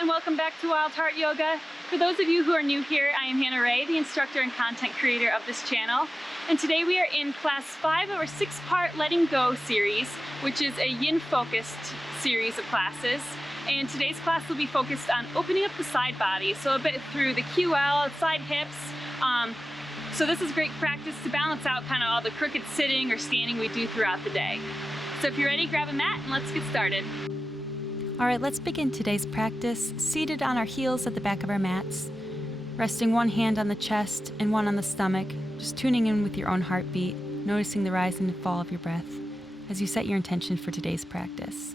and welcome back to Wild Heart Yoga. For those of you who are new here, I am Hannah Ray, the instructor and content creator of this channel. And today we are in class 5 of our 6-part Letting Go series, which is a yin-focused series of classes. And today's class will be focused on opening up the side body, so a bit through the QL, side hips. So this is great practice to balance out kind of all the crooked sitting or standing we do throughout the day. So if you're ready, grab a mat and let's get started. All right, let's begin today's practice seated on our heels at the back of our mats, resting one hand on the chest and one on the stomach, just tuning in with your own heartbeat, noticing the rise and fall of your breath as you set your intention for today's practice.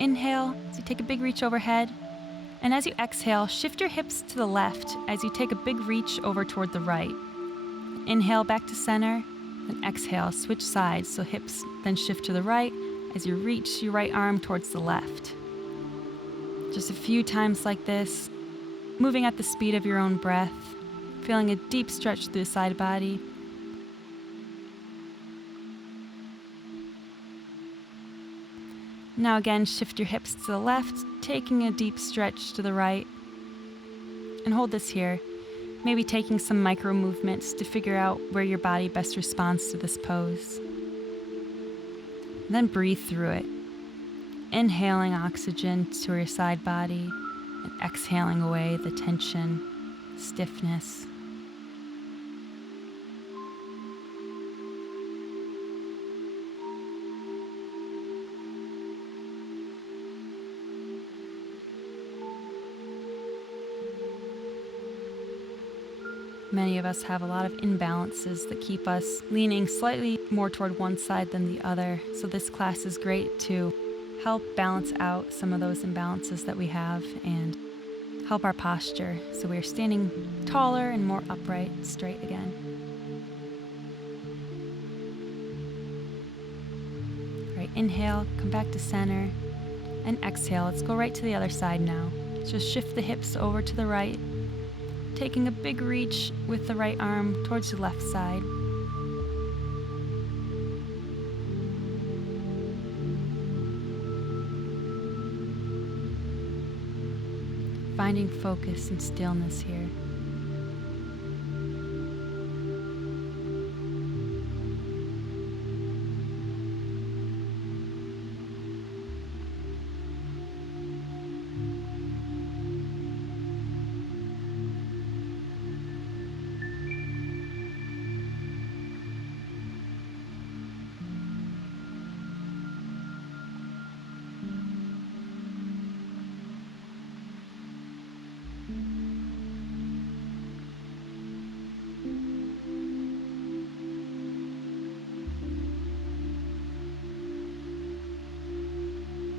Inhale as you take a big reach overhead. And as you exhale, shift your hips to the left as you take a big reach over toward the right. Inhale back to center, then exhale, switch sides so hips then shift to the right as you reach your right arm towards the left. Just a few times like this, moving at the speed of your own breath, feeling a deep stretch through the side body. Now again, shift your hips to the left, taking a deep stretch to the right. And hold this here, maybe taking some micro movements to figure out where your body best responds to this pose. And then breathe through it, inhaling oxygen to your side body and exhaling away the tension, stiffness. Many of us have a lot of imbalances that keep us leaning slightly more toward one side than the other. So this class is great to help balance out some of those imbalances that we have and help our posture so we're standing taller and more upright, straight again. All right, inhale, come back to center, and exhale. Let's go right to the other side now. Just shift the hips over to the right, taking a big reach with the right arm towards the left side. Finding focus and stillness here.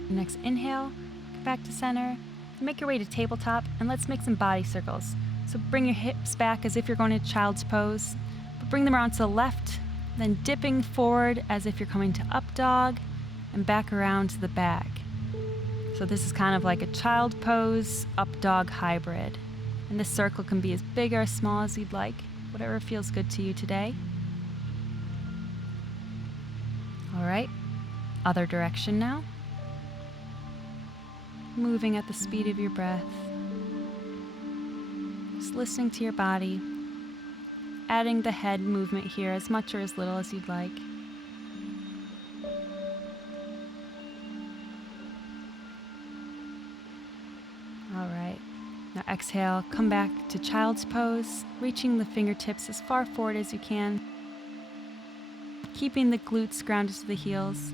Next inhale, come back to center, make your way to tabletop, and let's make some body circles. So bring your hips back as if you're going to child's pose, but bring them around to the left, then dipping forward as if you're coming to up dog, and back around to the back. So this is kind of like a child pose, up dog hybrid. And this circle can be as big or as small as you'd like, whatever feels good to you today. All right, other direction now. Moving at the speed of your breath, just listening to your body, adding the head movement here as much or as little as you'd like. All right, now exhale, come back to child's pose, reaching the fingertips as far forward as you can, keeping the glutes grounded to the heels.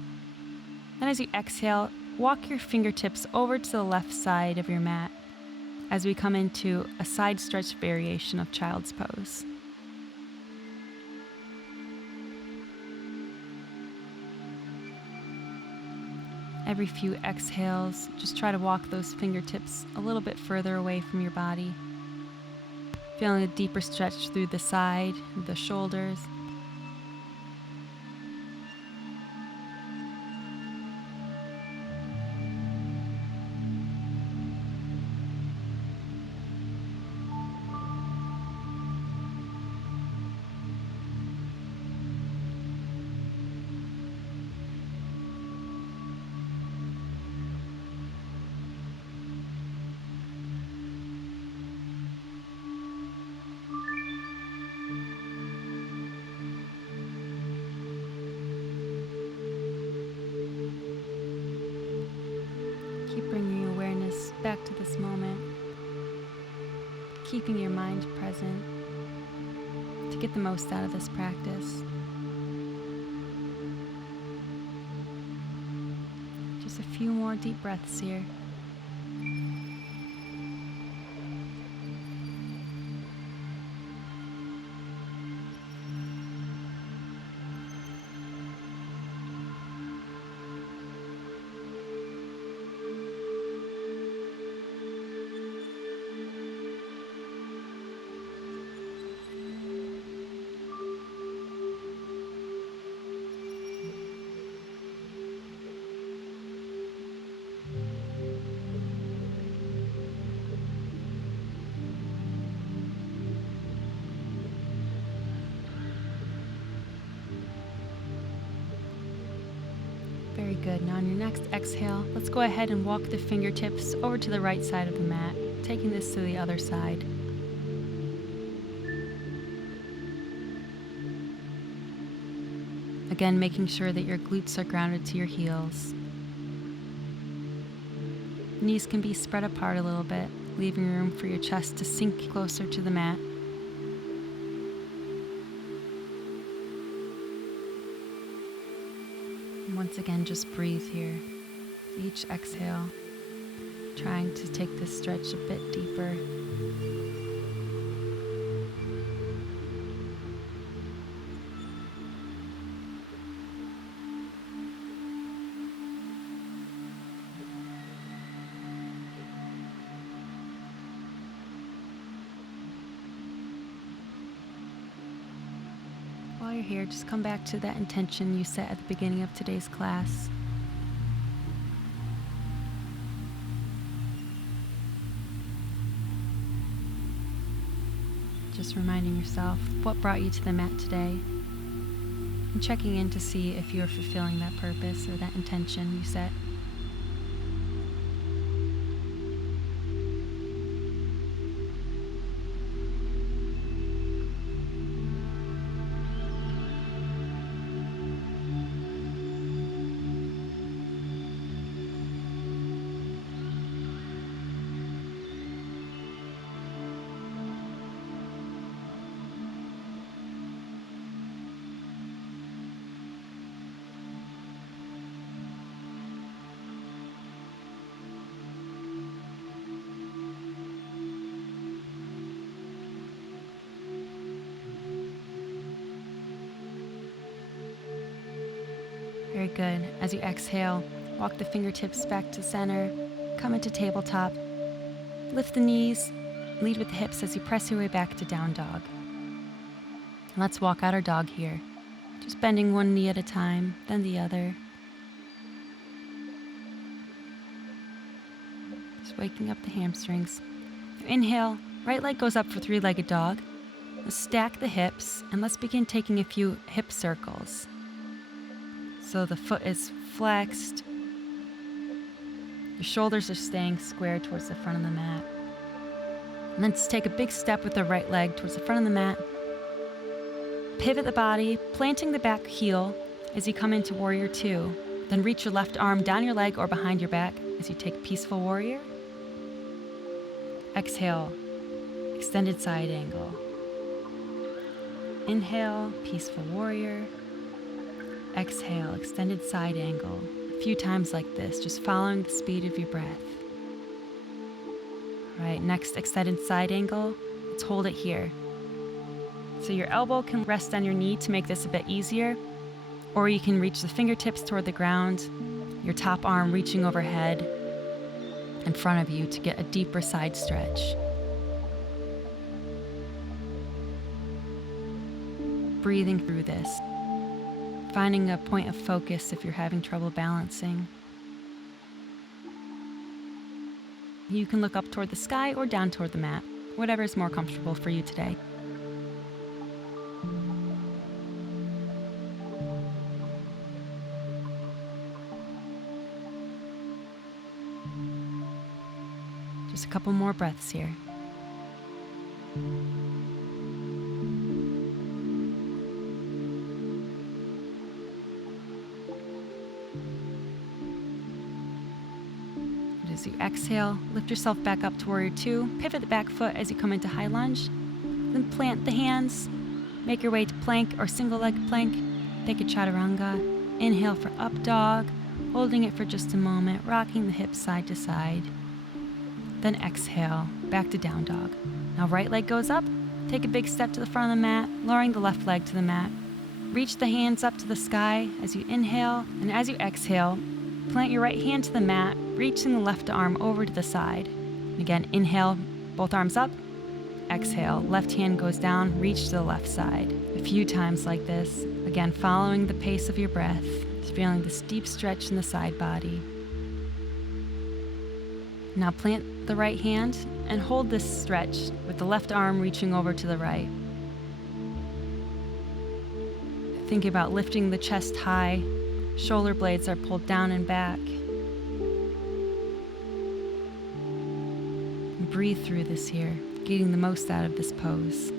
Then as you exhale, walk your fingertips over to the left side of your mat as we come into a side stretch variation of child's pose. Every few exhales, just try to walk those fingertips a little bit further away from your body, feeling a deeper stretch through the side, the shoulders. back to this moment, keeping your mind present to get the most out of this practice. Just a few more deep breaths here. Very good. Now on your next exhale, let's go ahead and walk the fingertips over to the right side of the mat, taking this to the other side. Again, making sure that your glutes are grounded to your heels. Knees can be spread apart a little bit, leaving room for your chest to sink closer to the mat. And once again, just breathe here. Each exhale, trying to take this stretch a bit deeper. While you're here, just come back to that intention you set at the beginning of today's class. Just reminding yourself what brought you to the mat today, and checking in to see if you're fulfilling that purpose or that intention you set. Very good. As you exhale, walk the fingertips back to center, come into tabletop, lift the knees, lead with the hips as you press your way back to down dog. Let's walk out our dog here. Just bending one knee at a time, then the other. Just waking up the hamstrings. Inhale, right leg goes up for three-legged dog. Let's stack the hips, and let's begin taking a few hip circles. So the foot is flexed. Your shoulders are staying square towards the front of the mat. And then just take a big step with the right leg towards the front of the mat. Pivot the body, planting the back heel as you come into Warrior Two. Then reach your left arm down your leg or behind your back as you take Peaceful Warrior. Exhale, extended side angle. Inhale, Peaceful Warrior. Exhale, extended side angle. A few times like this, just following the speed of your breath. All right, next extended side angle. Let's hold it here. So your elbow can rest on your knee to make this a bit easier, or you can reach the fingertips toward the ground, your top arm reaching overhead in front of you to get a deeper side stretch. Breathing through this. Finding a point of focus if you're having trouble balancing. You can look up toward the sky or down toward the mat, whatever is more comfortable for you today. Just a couple more breaths here. It As you exhale, lift yourself back up to warrior two. Pivot the back foot as you come into high lunge. Then plant the hands. Make your way to plank or single leg plank. Take a chaturanga. Inhale for up dog, holding it for just a moment, rocking the hips side to side. Then exhale, back to down dog. Now right leg goes up. Take a big step to the front of the mat, lowering the left leg to the mat. Reach the hands up to the sky as you inhale, and as you exhale, plant your right hand to the mat, reaching the left arm over to the side. Again, inhale, both arms up. Exhale, left hand goes down, reach to the left side. A few times like this, again following the pace of your breath, feeling this deep stretch in the side body. Now plant the right hand and hold this stretch with the left arm reaching over to the right. Think about lifting the chest high, shoulder blades are pulled down and back. And breathe through this here, getting the most out of this pose.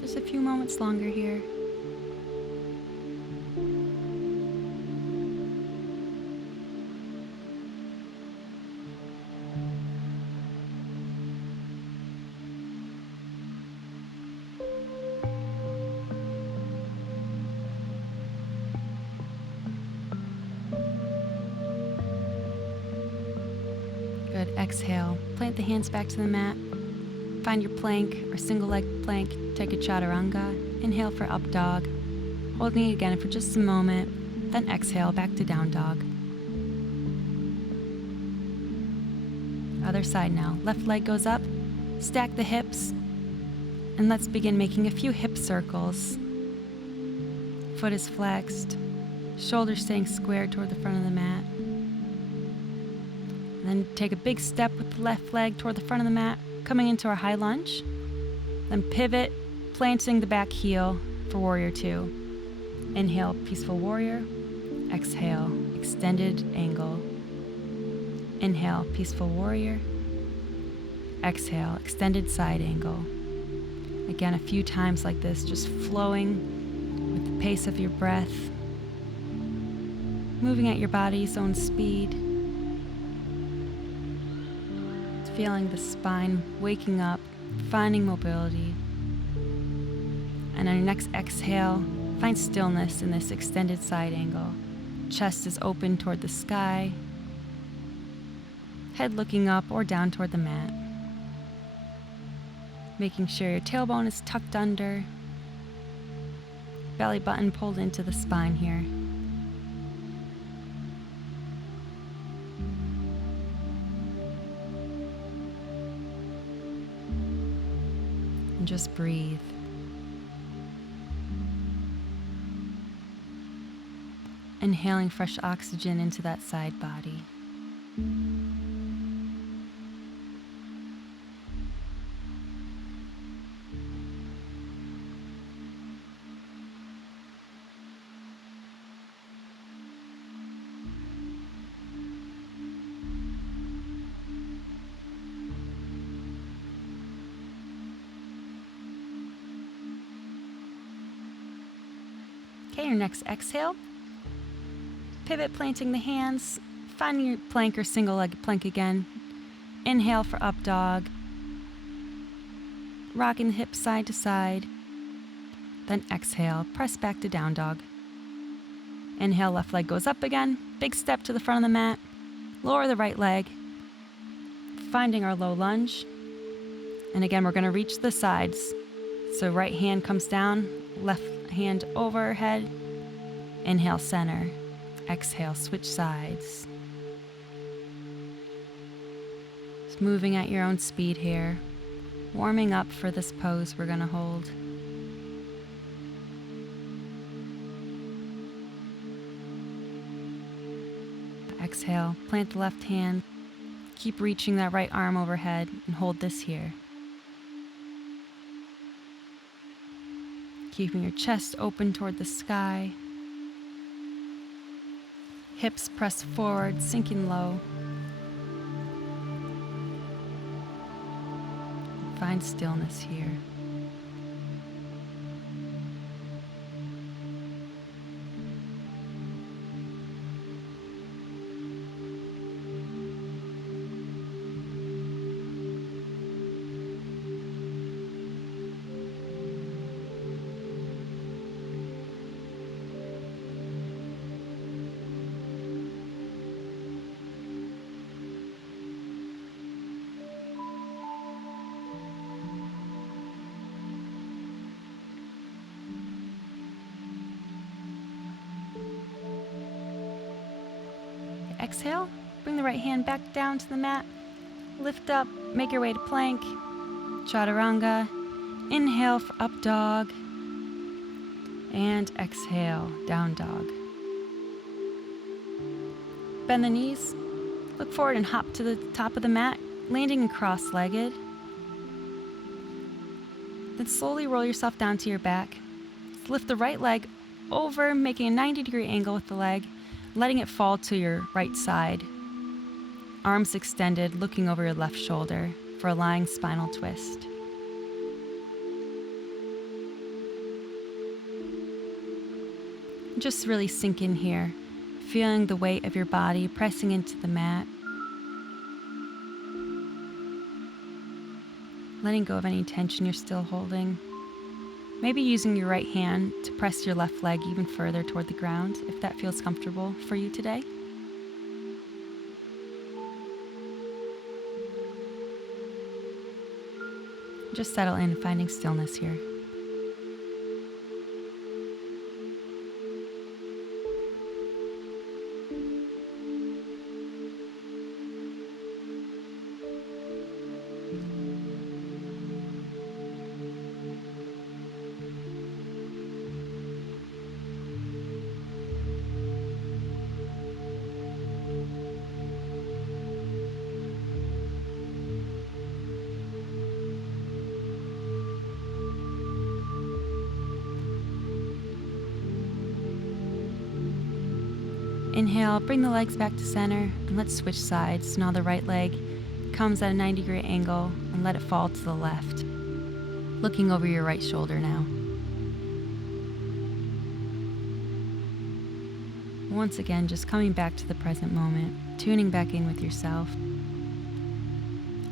Just a few moments longer here. Good. Exhale. Plant the hands back to the mat. Find your plank or single leg plank. Take a chaturanga. Inhale for up dog. Holding it again for just a moment. Then exhale back to down dog. Other side now. Left leg goes up. Stack the hips. And let's begin making a few hip circles. Foot is flexed. Shoulders staying square toward the front of the mat. And then take a big step with the left leg toward the front of the mat, coming into our high lunge. Then pivot, planting the back heel for warrior two. Inhale, peaceful warrior. Exhale, extended angle. Inhale, peaceful warrior. Exhale, extended side angle. Again, a few times like this, just flowing with the pace of your breath, moving at your body's own speed. Feeling the spine waking up, finding mobility. And on your next exhale, find stillness in this extended side angle. Chest is open toward the sky. Head looking up or down toward the mat. Making sure your tailbone is tucked under. Belly button pulled into the spine here. And just breathe. Inhaling fresh oxygen into that side body. Okay, your next exhale. Pivot, planting the hands, finding your plank or single leg plank again. Inhale for up dog. Rocking the hips side to side. Then exhale, press back to down dog. Inhale, left leg goes up again. Big step to the front of the mat. Lower the right leg. Finding our low lunge. And again, we're going to reach the sides. So right hand comes down, left hand overhead. Inhale, center. Exhale, switch sides. Just moving at your own speed here. Warming up for this pose we're going to hold. Exhale, plant the left hand. Keep reaching that right arm overhead and hold this here. keeping your chest open toward the sky. Hips press forward, sinking low. Find stillness here. Exhale, bring the right hand back down to the mat. Lift up, make your way to plank. Chaturanga. Inhale for up dog. And exhale, down dog. Bend the knees. Look forward and hop to the top of the mat, landing cross-legged. Then slowly roll yourself down to your back. Lift the right leg over, making a 90-degree angle with the leg, letting it fall to your right side. Arms extended, looking over your left shoulder for a lying spinal twist. Just really sink in here, feeling the weight of your body pressing into the mat. Letting go of any tension you're still holding. Maybe using your right hand to press your left leg even further toward the ground, if that feels comfortable for you today. Just settle in, finding stillness here. Inhale, bring the legs back to center, and let's switch sides. Now the right leg comes at a 90-degree angle, and let it fall to the left. Looking over your right shoulder now. Once again, just coming back to the present moment, tuning back in with yourself,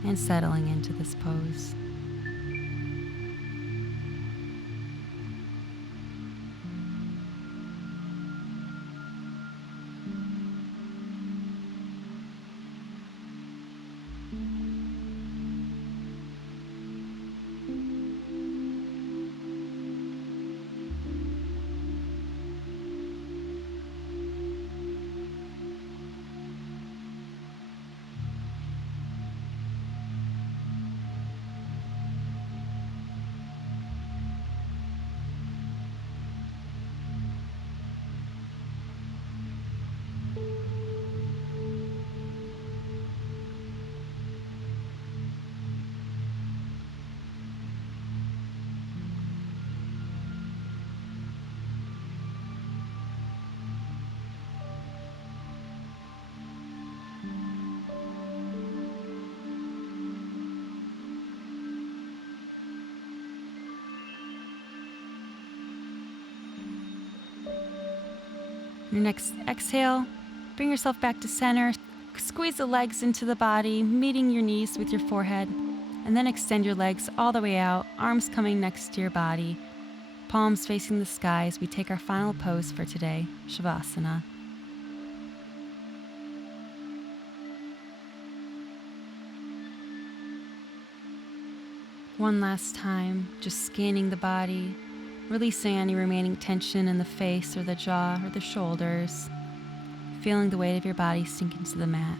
and settling into this pose. Your next exhale, bring yourself back to center. Squeeze the legs into the body, meeting your knees with your forehead. And then extend your legs all the way out, arms coming next to your body, palms facing the sky as we take our final pose for today, Savasana. One last time, just scanning the body, releasing any remaining tension in the face or the jaw or the shoulders, feeling the weight of your body sink into the mat.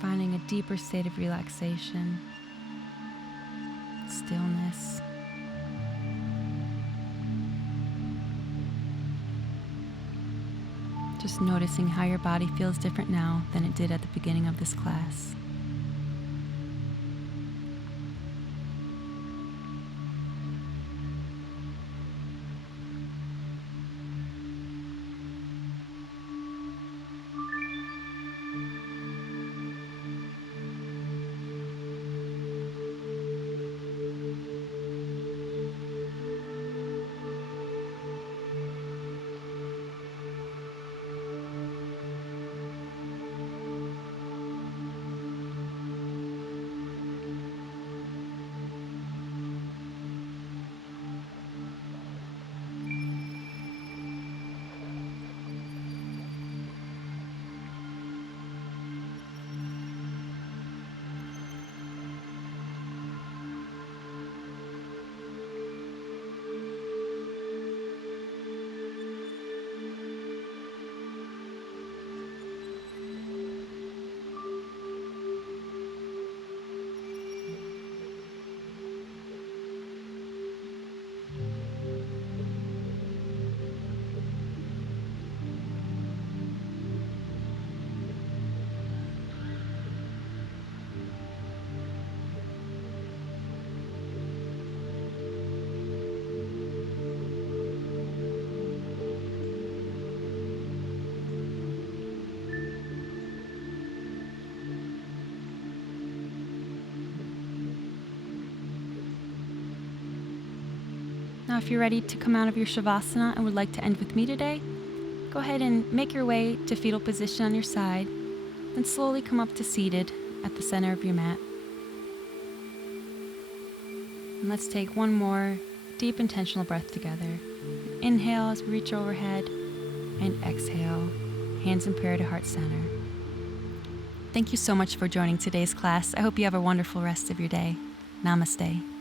Finding a deeper state of relaxation, stillness. Just noticing how your body feels different now than it did at the beginning of this class. Now, if you're ready to come out of your Savasana and would like to end with me today, go ahead and make your way to fetal position on your side, then slowly come up to seated at the center of your mat. And let's take one more deep intentional breath together. Inhale as we reach overhead, and exhale, hands in prayer to heart center. Thank you so much for joining today's class. I hope you have a wonderful rest of your day. Namaste.